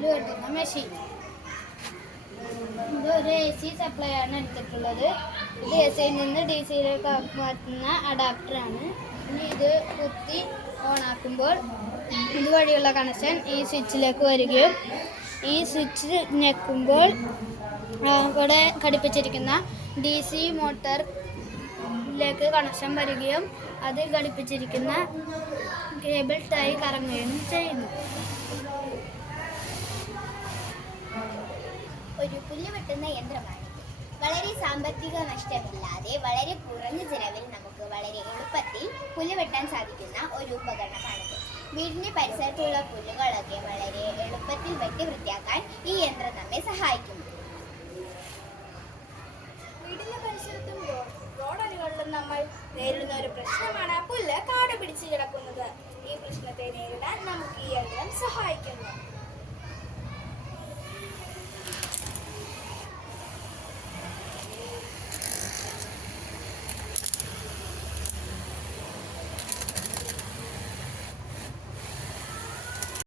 പുല്ല് വെട്ടുന്ന മെഷീൻ. ഇത് ഒരു AC സപ്ലൈ ആണ് എടുത്തിട്ടുള്ളത്. ഇത് AC-യിൽ നിന്ന് DC-യിലേക്ക് മാറ്റുന്ന അഡാപ്റ്ററാണ്. ഇനി ഇത് കുത്തി ഓണാക്കുമ്പോൾ ഇതുവഴിയുള്ള കണക്ഷൻ ഈ സ്വിച്ചിലേക്ക് വരികയും ഈ സ്വിച്ച് ഞെക്കുമ്പോൾ ഇവിടെ ഘടിപ്പിച്ചിരിക്കുന്ന DC മോട്ടറിലേക്ക് കണക്ഷൻ വരികയും അതിൽ ഘടിപ്പിച്ചിരിക്കുന്ന കേബിൾ ടൈ കറങ്ങുകയും ചെയ്യുന്നു. ഒരു പുല്ല് വെട്ടുന്ന യന്ത്രമാണ്. വളരെ സാമ്പത്തിക നഷ്ടമില്ലാതെ വളരെ കുറഞ്ഞ ചിലവിൽ നമുക്ക് വളരെ എളുപ്പത്തിൽ പുല്ല് വെട്ടാൻ സാധിക്കുന്ന ഒരു ഉപകരണമാണിത്. വീടിന്റെ പരിസരത്തുള്ള പുല്ലുകളൊക്കെ വളരെ എളുപ്പത്തിൽ വെട്ടി വൃത്തിയാക്കാൻ ഈ യന്ത്രം നമ്മെ സഹായിക്കുന്നു. വീടിന്റെ പരിസരത്തും റോഡരികളിലും നമ്മൾ നേരിടുന്ന ഒരു പ്രശ്നമാണ് പുല്ല് കാട് പിടിച്ച് കിടക്കുന്നത്. ഈ പ്രശ്നത്തെ നേരിടാൻ നമുക്ക് ഈ യന്ത്രം സഹായിക്കും.